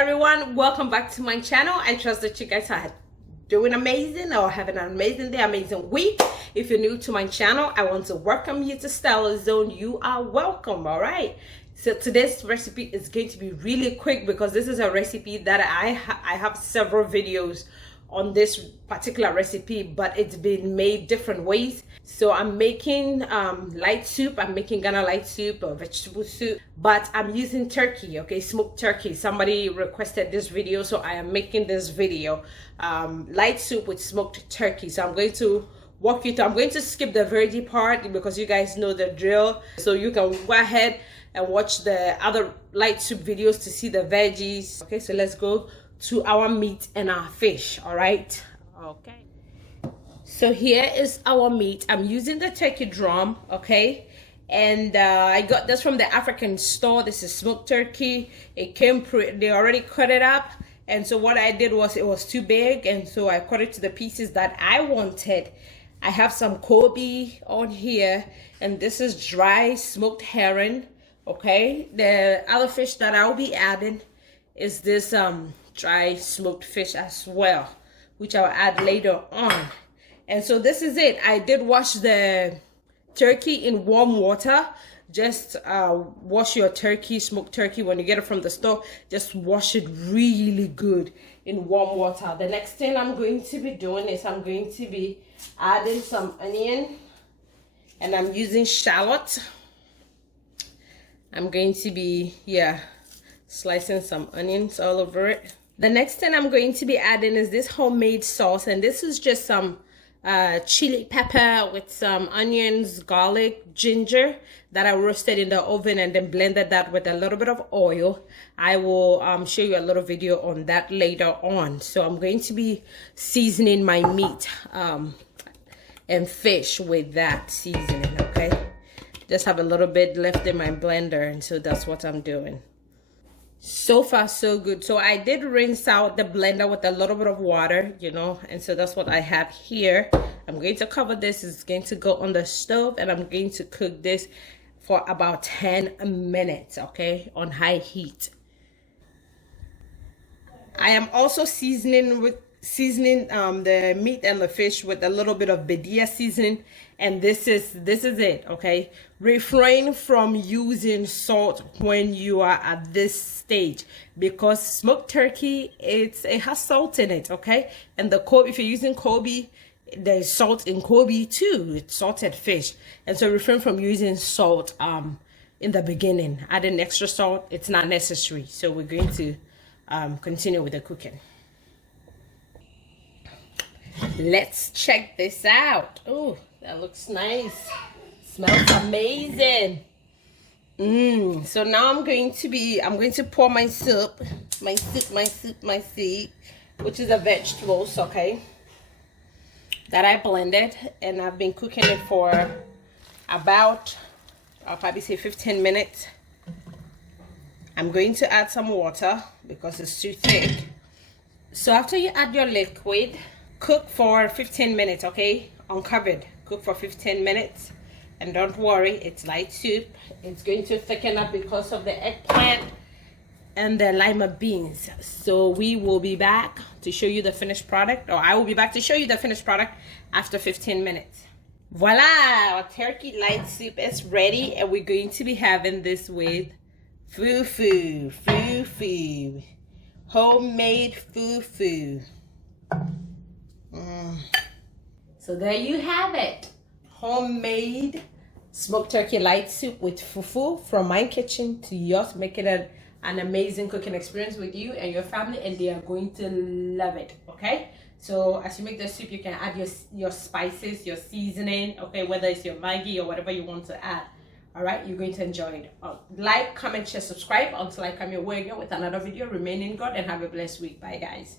everyone, welcome back to my channel. I trust that you guys are doing amazing or having an amazing day, amazing week. If you're new to my channel, I want to welcome you to StellaZone. You are welcome. All right, so today's recipe is going to be really quick because this is a recipe that I have several videos on this particular recipe, but it's been made different ways. So I'm making light soup. I'm making Ghana light soup or vegetable soup, but I'm using turkey, okay, smoked turkey. Somebody requested this video, so I am making this video, light soup with smoked turkey. So I'm going to walk you through. I'm going to skip the veggie part because you guys know the drill, so you can go ahead and watch the other light soup videos to see the veggies. Okay, so let's go to our meat and our fish. All right, okay, so here is our meat. I'm using the turkey drum, okay, and I got this from the African store. This is smoked turkey. It came they already cut it up, and so what I did was, it was too big, and so I cut it to the pieces that I wanted. I have some Kobe on here, and this is dry smoked herring. Okay, the other fish that I'll be adding is this dry smoked fish as well, which I'll add later on. And so this is it. I did wash the turkey in warm water. Just wash your turkey, smoked turkey, when you get it from the store. Just wash it really good in warm water. The next thing I'm going to be doing is I'm going to be adding some onion, and I'm using shallot. I'm going to be slicing some onions all over it. The next thing I'm going to be adding is this homemade sauce, and this is just some chili pepper with some onions, garlic, ginger that I roasted in the oven and then blended that with a little bit of oil. I will show you a little video on that later on. So I'm going to be seasoning my meat and fish with that seasoning, okay? Just have a little bit left in my blender, and so that's what I'm doing. So far so good. So I did rinse out the blender with a little bit of water, you know, and so that's what I have here. I'm going to cover this. It's going to go on the stove, and I'm going to cook this for about 10 minutes, okay, on high heat. I am also seasoning the meat and the fish with a little bit of Badia seasoning, and this is it, okay? Refrain from using salt when you are at this stage, because smoked turkey, it has salt in it, okay? And the Kobe, if you're using Kobe, there's salt in Kobe too. It's salted fish, and so refrain from using salt in the beginning. Adding extra salt, it's not necessary. So we're going to continue with the cooking. Let's check this out. Oh, that looks nice. Smells amazing. So now I'm going to pour my soup, which is a vegetables, okay, that I blended, and I've been cooking it for about, I'll probably say 15 minutes. I'm going to add some water because it's too thick. So after you add your liquid, cook for 15 minutes, okay, uncovered. Cook for 15 minutes, and don't worry, it's light soup. It's going to thicken up because of the eggplant and the lima beans. So we will be back to show you the finished product, or I will be back to show you the finished product after 15 minutes. Voila, our turkey light soup is ready, and we're going to be having this with fufu, homemade fufu. So there you have it, homemade smoked turkey light soup with fufu from my kitchen to yours, making it an amazing cooking experience with you and your family, and they are going to love it, okay? So as you make the soup, you can add your spices, your seasoning, okay, whether it's your Maggi or whatever you want to add. All right, you're going to enjoy it. Like, comment, share, subscribe until I come your way again with another video. Remain in God and have a blessed week. Bye, guys.